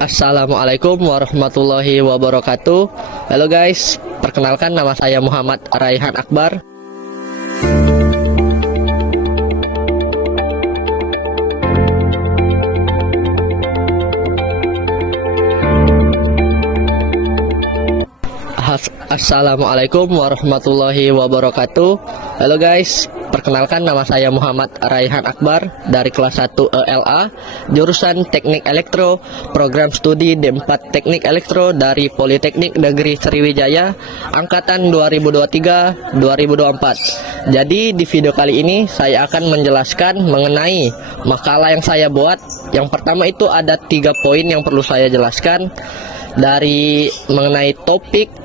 Assalamualaikum warahmatullahi wabarakatuh. Halo guys, perkenalkan nama saya Muhammad Raihan Akbar. Assalamualaikum warahmatullahi wabarakatuh. Halo guys, perkenalkan nama saya Muhammad Raihan Akbar dari kelas 1 ELA, jurusan Teknik Elektro, program studi D4 Teknik Elektro dari Politeknik Negeri Sriwijaya, angkatan 2023-2024. Jadi di video kali ini saya akan menjelaskan mengenai makalah yang saya buat. Yang pertama itu ada 3 poin yang perlu saya jelaskan dari mengenai topik.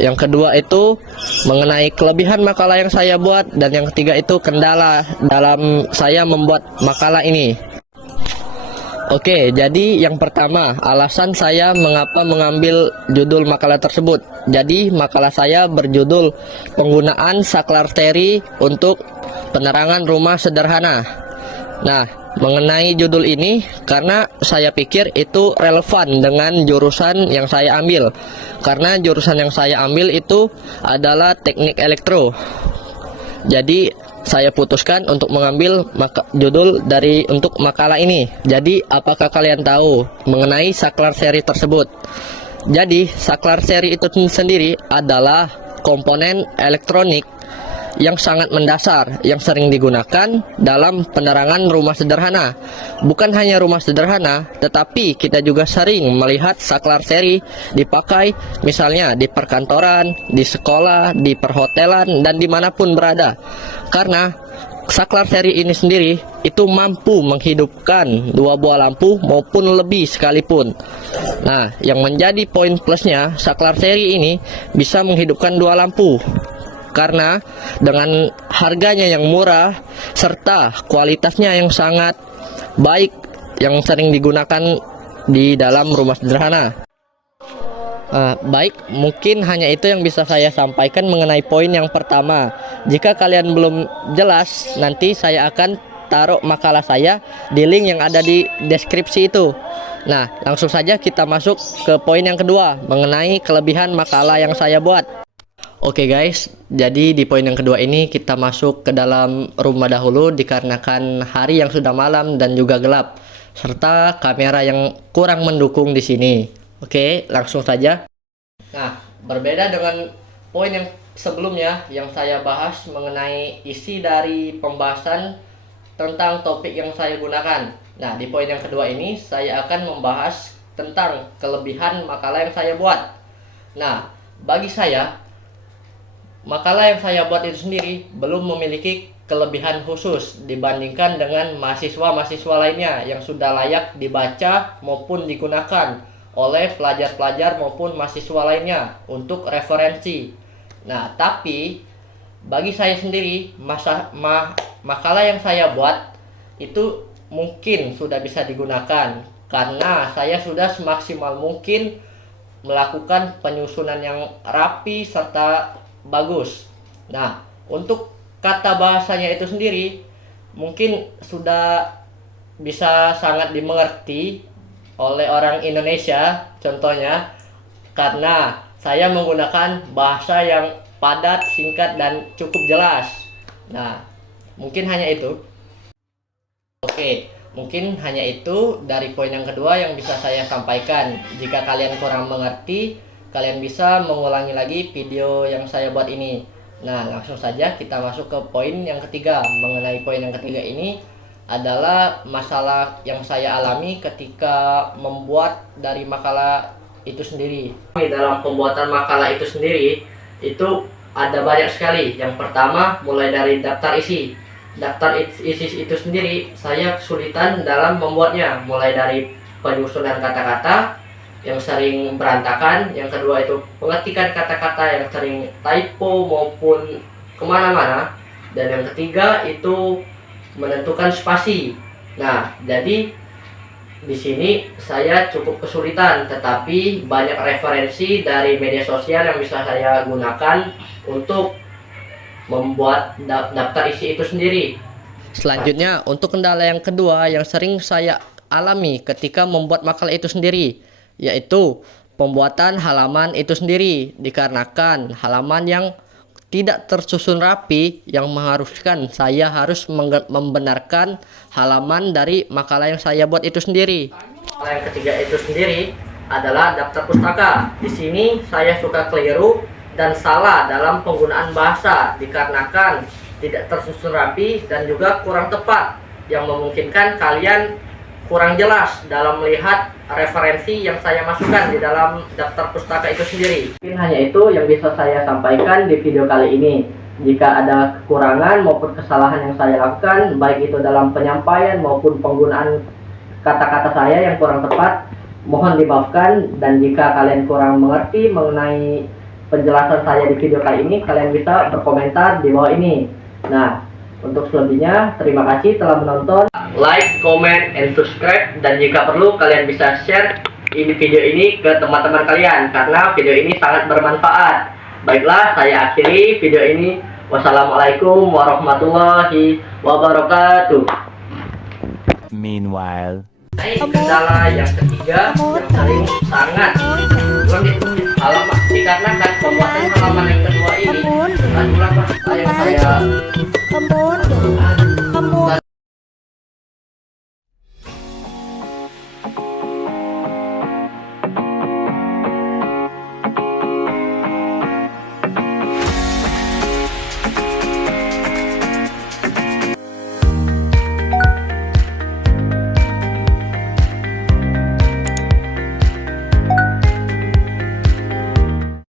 Yang kedua itu mengenai kelebihan makalah yang saya buat, dan yang ketiga itu kendala dalam saya membuat makalah ini. Oke, jadi yang pertama, alasan saya mengapa mengambil judul makalah tersebut. Jadi makalah saya berjudul penggunaan saklar seri untuk penerangan rumah sederhana. Nah, mengenai judul ini karena saya pikir itu relevan dengan jurusan yang saya ambil. Karena jurusan yang saya ambil itu adalah teknik elektro. Jadi saya putuskan untuk mengambil judul untuk makalah ini. Jadi apakah kalian tahu mengenai saklar seri tersebut? Jadi saklar seri itu sendiri adalah komponen elektronik yang sangat mendasar yang sering digunakan dalam penerangan rumah sederhana. Bukan hanya rumah sederhana, tetapi kita juga sering melihat saklar seri dipakai misalnya di perkantoran, di sekolah, di perhotelan, dan dimanapun berada. Karena saklar seri ini sendiri itu mampu menghidupkan 2 buah lampu maupun lebih sekalipun. Nah, yang menjadi poin plusnya, saklar seri ini bisa menghidupkan 2 lampu karena dengan harganya yang murah serta kualitasnya yang sangat baik yang sering digunakan di dalam rumah sederhana. Baik, mungkin hanya itu yang bisa saya sampaikan mengenai poin yang pertama. Jika kalian belum jelas, nanti saya akan taruh makalah saya di link yang ada di deskripsi itu. Nah, langsung saja kita masuk ke poin yang kedua mengenai kelebihan makalah yang saya buat. Oke guys, jadi di poin yang kedua ini kita masuk ke dalam rumah dahulu dikarenakan hari yang sudah malam dan juga gelap, serta kamera yang kurang mendukung di sini. Oke, langsung saja. Nah, berbeda dengan poin yang sebelumnya yang saya bahas mengenai isi dari pembahasan tentang topik yang saya gunakan. Nah, di poin yang kedua ini saya akan membahas tentang kelebihan makalah yang saya buat. Nah, bagi saya makalah yang saya buat itu sendiri belum memiliki kelebihan khusus dibandingkan dengan mahasiswa-mahasiswa lainnya yang sudah layak dibaca maupun digunakan oleh pelajar-pelajar maupun mahasiswa lainnya untuk referensi. Nah, tapi bagi saya sendiri makalah yang saya buat itu mungkin sudah bisa digunakan karena saya sudah semaksimal mungkin melakukan penyusunan yang rapi serta bagus. Nah, untuk kata bahasanya itu sendiri mungkin sudah bisa sangat dimengerti oleh orang Indonesia contohnya, karena saya menggunakan bahasa yang padat, singkat, dan cukup jelas. Nah, mungkin hanya itu. Oke, mungkin hanya itu dari poin yang kedua yang bisa saya sampaikan. Jika kalian kurang mengerti, kalian bisa mengulangi lagi video yang saya buat ini. Nah, langsung saja kita masuk ke poin yang ketiga. Mengenai poin yang ketiga ini adalah masalah yang saya alami ketika membuat dari makalah itu sendiri. Dalam pembuatan makalah itu sendiri, itu ada banyak sekali. Yang pertama, mulai dari daftar isi. Daftar isi itu sendiri, saya kesulitan dalam membuatnya. Mulai dari penyusunan kata-kata yang sering berantakan, yang kedua itu pengetikan kata-kata yang sering typo maupun kemana-mana, dan yang ketiga itu menentukan spasi. Nah, jadi di sini saya cukup kesulitan, tetapi banyak referensi dari media sosial yang bisa saya gunakan untuk membuat daftar isi itu sendiri. Selanjutnya, untuk kendala yang kedua yang sering saya alami ketika membuat makalah itu sendiri, yaitu pembuatan halaman itu sendiri, dikarenakan halaman yang tidak tersusun rapi yang mengharuskan saya harus membenarkan halaman dari makalah yang saya buat itu sendiri. Makalah yang ketiga itu sendiri adalah daftar pustaka. Di sini saya suka keliru dan salah dalam penggunaan bahasa, dikarenakan tidak tersusun rapi dan juga kurang tepat, yang memungkinkan kalian kurang jelas dalam melihat referensi yang saya masukkan di dalam daftar pustaka itu sendiri. Mungkin hanya itu yang bisa saya sampaikan di video kali ini. Jika ada kekurangan maupun kesalahan yang saya lakukan, baik itu dalam penyampaian maupun penggunaan kata-kata saya yang kurang tepat, mohon dimaafkan. Dan jika kalian kurang mengerti mengenai penjelasan saya di video kali ini, kalian bisa berkomentar di bawah ini. Nah, untuk selebihnya, terima kasih telah menonton. Like, comment, and subscribe. Dan jika perlu, kalian bisa share video ini ke teman-teman kalian, karena video ini sangat bermanfaat. Baiklah, saya akhiri video ini. Wassalamualaikum warahmatullahi wabarakatuh. Meanwhile, Kendala yang ketiga yang sering sangat halaman, dikarenakan pembuatan halaman yang kedua ini adalah yang saya